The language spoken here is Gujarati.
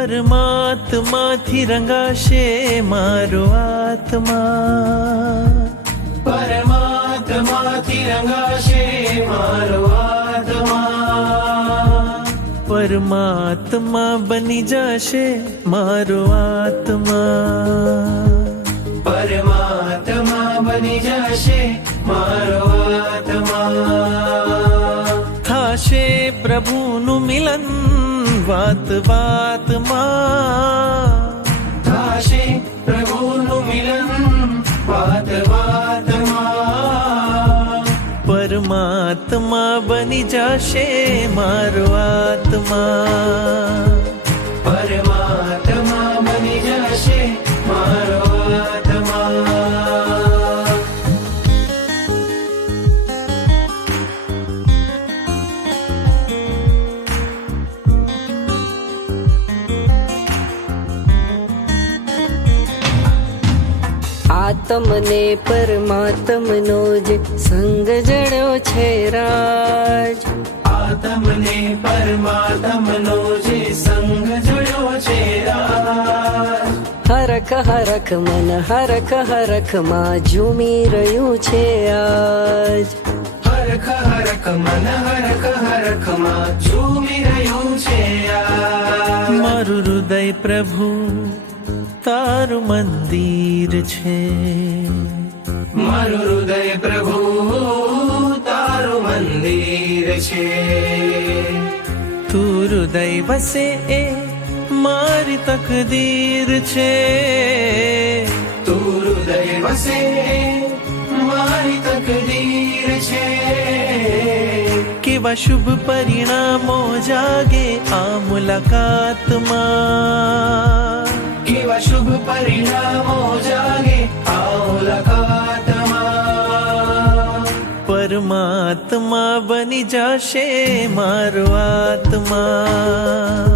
પરમાત્માથી રંગાશે મારો આત્મા, પરમાત્માથી રંગાશે મારો આત્મા, પરમાત્મા બની જશે મારો આત્મા, પરમાત્મા બની જશે મારો આત્મા, થાશે પ્રભુનું મિલન વાત વાતમાં, થાશે પ્રભુનું મિલન વાત વાતમાં, પરમાત્મા બની જશે મારો આત્મા, પરમાત્મા બની જશે મારો આત્મા. આત્મને પરમાત્મનો જે સંગ જડ્યો છે રાજ, આત્મને પરમાત્મનો જે સંગ જોડ્યો છે રાજ, હરખ હરખ મન હરખ હરખ માં ઝૂમી રહ્યું છે આજ, હરખ હરખ મન હરખ હરખ માં ઝૂમી રહ્યું છે આજ. મારું હૃદય પ્રભુ તારું મંદિર છે, મારું હૃદય પ્રભુ તારું મંદિર છે, તું હૃદય વસે એ મારી તકદીર છે, તું હૃદય વસે મારી તકદીર છે, કેવા શુભ પરિણામો જાગે આ મુલાકાતમાં, કેવા શુભ પરિણામો જાગે આ મુલાકાતમાં, પરમાત્મા બની જશે મારો આત્મા,